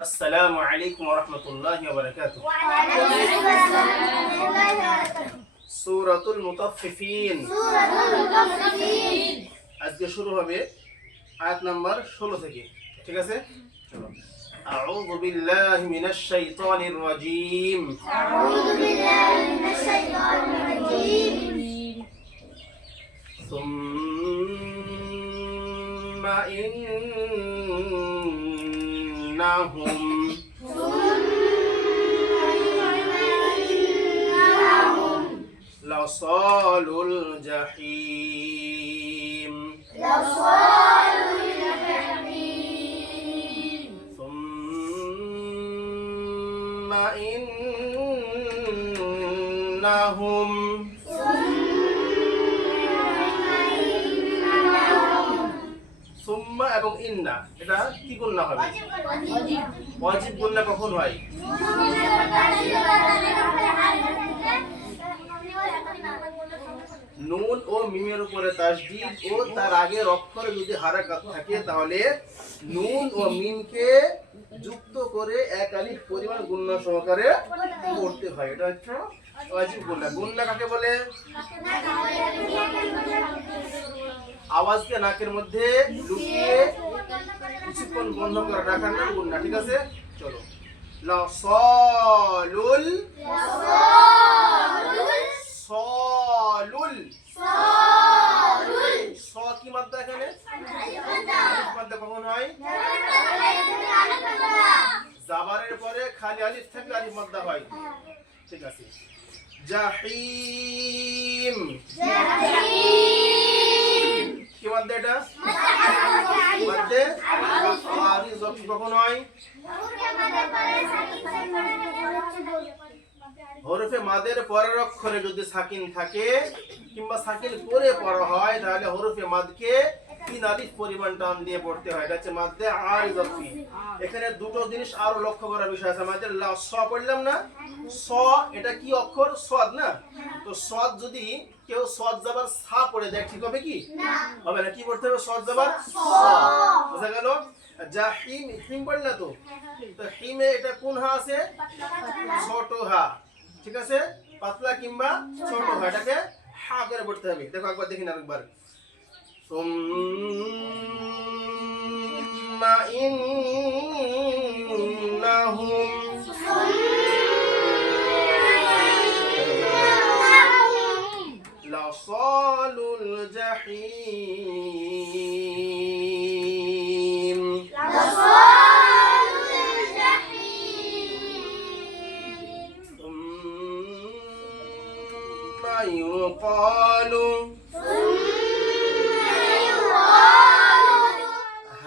السلام عليكم ورحمة الله وبركاته. سورة المطففين. আজকে শুরু হবে আয়াত নাম্বার 16 থেকে। ঠিক আছে? চলো। أعوذ بالله من الشيطان الرجيم. أعوذ بالله من الشيطان الرجيم. ثم إنهم لصال الجحيم. ثم إنهم সুম্মা এবং ইন্না এটা কি গুণনা হবে? ওয়াজিব গুণনা কখন হয়? নুন ও মিমের উপরে তাসদীদ ও তার আগের অক্ষরে যদি হারাকাত থাকে তাহলে নুন ও মিমকে যুক্ত করে এক আলিফ পরিমাণ গুণনা সহকারে পড়তে হয়। এটা হচ্ছে ওয়াজিব গুণনা। গুণনা কাকে বলে? আওয়াজকে নাকের মধ্যে লুকিয়ে কিছুক্ষণ বন্ধ করে রাখার নাম গুণনা। ঠিক আছে? চলো। লাসালুল সালুল স কি মাত্রা এখানে? আলিফ মাত্রা কখন হয়? জাবারের পরে খালি আলিফ থাকলে আলিফ মাত্রা হয়। ঠিক আছে। জাহিম কি মাত্রা এটা? মাত্রা আরি জবর কখন হয়? হরফে মাদের পরের অক্ষরে যদি সাকিন থাকে কিংবা সাকিন করে পড়া হয় তাহলে হরফে মাদকে 3 আলিফ পরিমাণ টান দিয়ে পড়তে হয়। এটা হচ্ছে মাদে আরিজাফি। এখানে দুটো জিনিস আরো লক্ষ্য করার বিষয় আছে। আমাদের লা স পড়লাম না, স এটা কি অক্ষর? সদ না? তো সদ যদি কেউ সদ জবর সা পড়ে দেয় ঠিক হবে কি? না, হবে না। কি পড়তে হবে? সদ জবর স। বুঝা গেল? জাহিম হিম পড়লা তো হিমে এটা কোন হা আছে? ছোট হা। ঠিক আছে? পাতলা কিংবা ছোট হা, এটাকে হা করে পড়তে হবে। দেখো একবার দেখি না আরেকবার। সুম্মা ইন্নাহুম লাসালুল জাহিম. يقال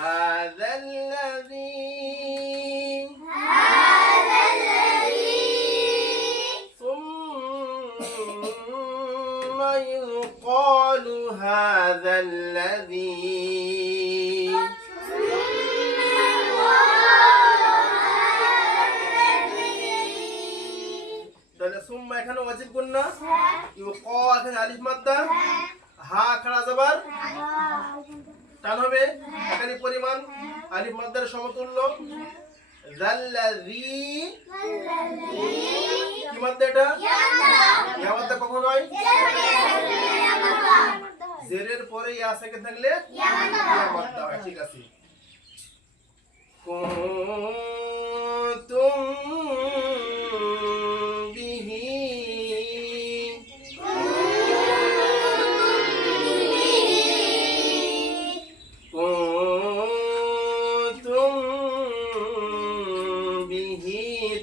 هذا الذي ثم يقال هذا الذي সুম্মা এখানে ওয়াজিব গুণনা, ইউকা এখানে আলিফ মাদ্দা, হা খাড়া জবর টান হবে এখানে পরিমাণ আলিফ মাদ্দার সমতুল্য। যাল্লাযী কি মাদ্দা এটা? ইয়া মাদ্দা কখন হয়? জেরের পরে ইয়া সাকিন থাকলে ইয়া মাদ্দা হয়। ঠিক আছে। কুনতুম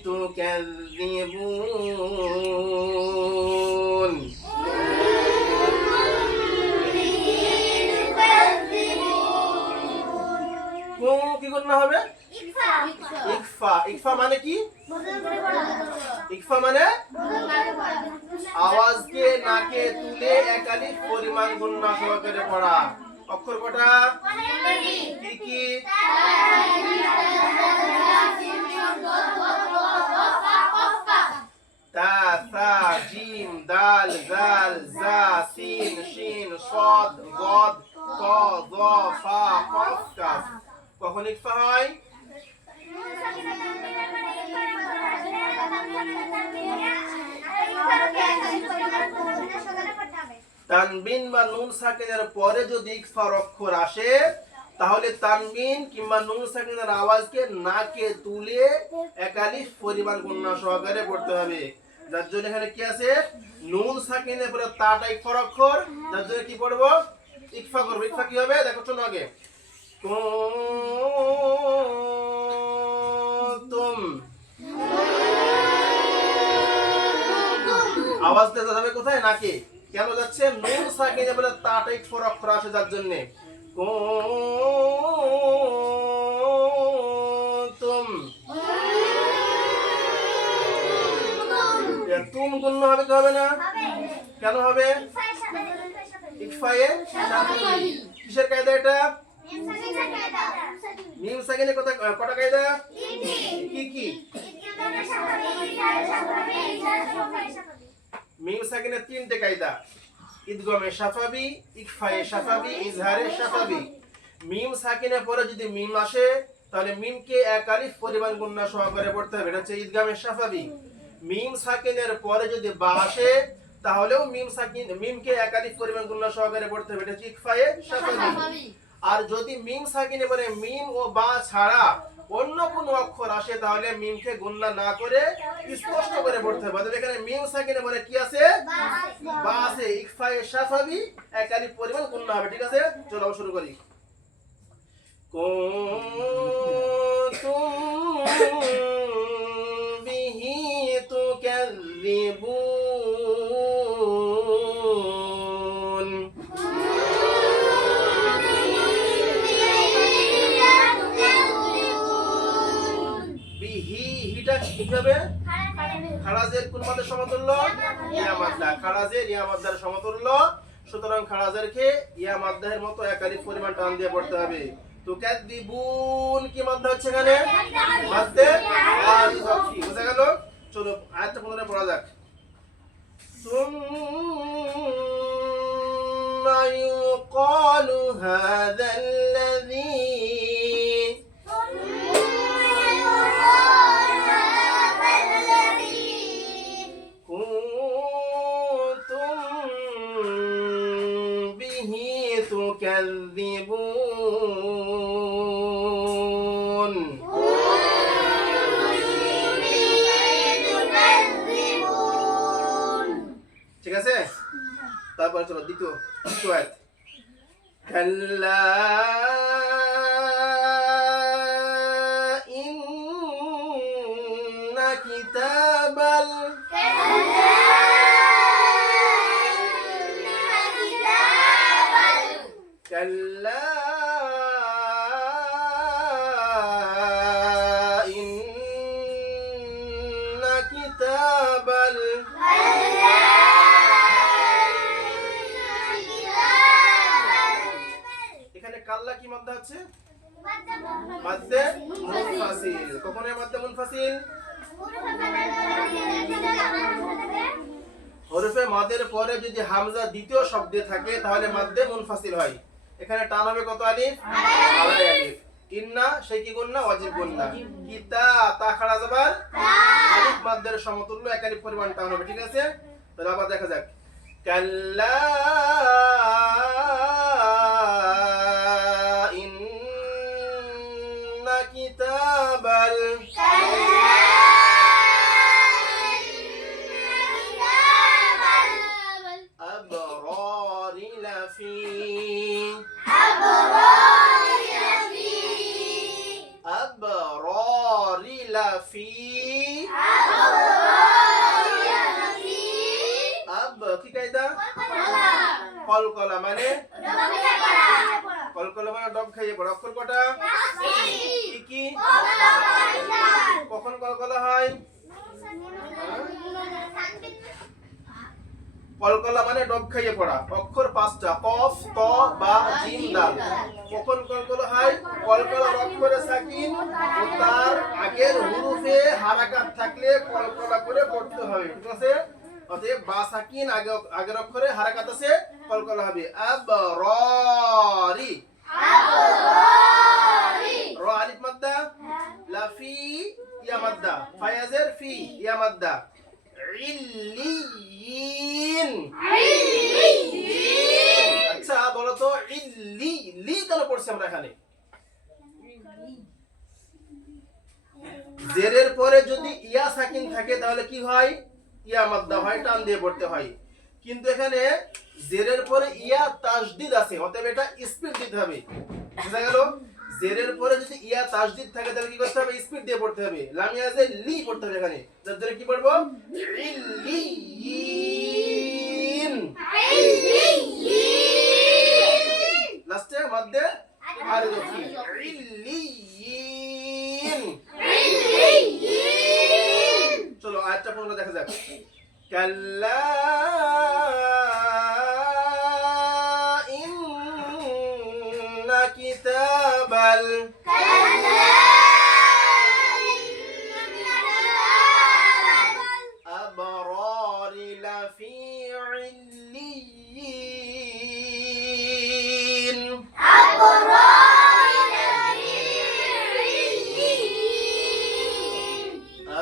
তুকাযযিবুন। কি করতে হবে? ইকফা। ইকফা মানে কি? ইকফা মানে আওয়াজকে নাকে তুলে এক আলিফ পরিমাণ গুণনা সহকারে পড়া। অক্ষর কটা? কি কি? তা, সা, জিম, দাল, জাল, জা, সিন, শিন, صاد, ضاد, طا, ظا, ফা, কফ, কাফ। কখন ইকফা হয়? তানবিন বা নুন সাকিনের পরে যদি ইকফার অক্ষর আসে তাহলে তানবিন কিংবা নুন সাকিনের আওয়াজকে নাকে তুলে একালিফ পরিমাণ গুণনা সহকারে পড়তে হবে। যার জন্য এখানে কি আছে, নুন সাকিনের পরে তাটা ইকফার অক্ষর, যার জন্য কি পড়বো, ইকফা করবো। ইকফা কি হবে দেখো, শোনো আগে। কুনতুম, আওয়াজটা যাবে কোথায়, নাকে। কেন যাচ্ছে, নুন সাকিনের পরে তাটা ইকফার অক্ষর আসে, যার জন্য কুনতুম। তুম গুণ হবে কি হবে না, কেন হবে, ইকফায়ে শাফাবি। কিসের কায়দা এটা, মিম সাকিনে কটা কায়দা, কি কি, মিম সাকিনে তিনটে কায়দা, ইদগামে শাফাবি, ইকফায়ে শাফাবি, ইজহারে শাফাবি। মিম সাকিনের পরে যদি মিম আসে তাহলে মিমকে এক আলিফ পরিমাণ গুণনা সহকারে পড়তে হবে, এটা হচ্ছে ইদগামে শাফাবি। মিম সাকিনের পরে যদি বা আসে তাহলেও মিমকে এক আলিফ পরিমাণ গুণনা সহকারে পড়তে হবে, এটা হচ্ছে ইকফায়ে শাফাবি। আর যদি মিম সাকিনের পরে মিম ও বা ছাড়া অন্য কোনো অক্ষর আসে তাহলে মিমকে গুণনা না করে স্পষ্ট করে পড়তে হবে। তবে এখানে মিম সাকিনের পরে কি আছে, বা আছে, ইকফায়ে শাফাবি, এক আলিফ পরিমাণ গুণনা হবে। ঠিক আছে, চলো শুরু করি। কুনতুম বিহি তুকাযযিবুন। বিহি, হিটা কি হবে, খারাজের কোন মাদের সমতুল্য, ইয়া মাদ্দা। খারাজের ইয়া মাদ্দার সমতুল্য, সুতরাং খারাজেরকে ইয়া মাদ্দাহের মতো এক আলিফ পরিমাণ টান দিয়ে পড়তে হবে। তুকাযযিবুন কি মাদ্দা হচ্ছে এখানে, মাদ্দে আযফি। বুঝা গেল, চলো আয়াতটা পুনরায় পড়া যাক। সুম্মা ইউকালু হাযাল্লাযী, তুকাযযিবুন। ঠিক আছে, তারপরে চলো দ্বিতীয় আয়াত। কাল্লা ইন্না কিতাবাল, كلا إن كتاب এখানে কাল্লা কি মাদ্দা আছে, মাদ্দে মুনফাসিল। কখন হয় মাদ্দে মুনফাসিল, হরফে মাদের পরে যদি হামজা দ্বিতীয় শব্দে থাকে তাহলে মাদ্দে মুনফাসিল হয়। এখানে টান হবে কত আলিফ, আড়াই আলিফ। ইন্না সেই কি গুণনা, ওয়াজিব গুণনা। কিতা তা খাড়া জবর, আলিফ মাদ্দের সমতুল্য এক আলিফ পরিমাণ টান হবে। ঠিক আছে, তাহলে আবার দেখা যাক। কাল্লা ইন্না কিতাবাল, কি কায়দা, কলকলা মানে, কলকলা মানে ডব খাইয়ে পড়া। অক্ষর কটা, কি কি, কখন কলকলা হয়, কলকলা মানে ডব খাইয়ে পড়া। অক্ষর পাঁচটা, কফ, ত, বা, জিম, দাল। কখন কলকলা হয়, কলকলার অক্ষরে সাকিন ও তার আগের হুরুফে হারাকাত থাকলে কলকলা করে পড়তে হবে। ঠিক আছে, অতএব বা সাকিন আগের অক্ষরে হারাকাত আছে, কলকলা হবে। আবরারি, র আলিফ মাদ্দা, লাফি ইয়া মাদ্দা, ফায়াজের ফি ইয়া মাদ্দা। ইল্লিয়িন, বলো তো ইল্লি লি কেন পড়ছি আমরা এখানে? জেরের পরে যদি ইয়া সাকিন থাকে তাহলে কি হয়? ইয়া মাদ্দা হয়, টান দিয়ে পড়তে হয়। কিন্তু এখানে জেরের পরে ইয়া তাসদিদ আছে, অতএব এটা স্পিড দিতে হবে। বুঝা গেল? জেরের পরে যদি ইয়া তাসদিদ থাকে তাহলে কি করতে হবে? স্পিড দিয়ে পড়তে হবে। লাম ইয়াজে লি পড়তে হবে এখানে। যার জন্য কি পড়বো? ইল্লিয়িন। লাস্টে মধ্যে আর দফি ইল্লিয়িন। চলো আয়াতটা পুরো দেখা যাক। কাল্লা ইন্না কিতাবাল আবরারি লাফি ইল্লিয়িন।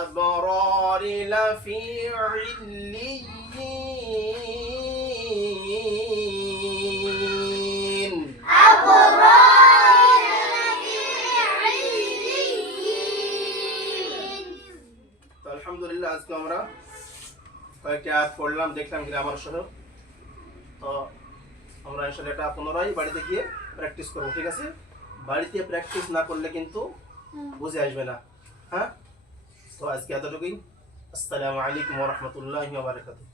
أبرار لفي عليين। তো আলহামদুলিল্লাহ আজকে আমরা কয়েকটা আয়াত পড়লাম, দেখলাম গ্রামার সহ। তো আমরা ইনশাআল্লাহ এটা পুনরায় বাড়িতে গিয়ে প্র্যাকটিস করব, ঠিক আছে? বাড়িতে প্র্যাকটিস না করলে কিন্তু বুঝে আসবে না। হ্যাঁ, তো আজকে এতটুকুই। আসসালামু আলাইকুম ওয়া রাহমাতুল্লাহি ওয়া বারাকাতুহু।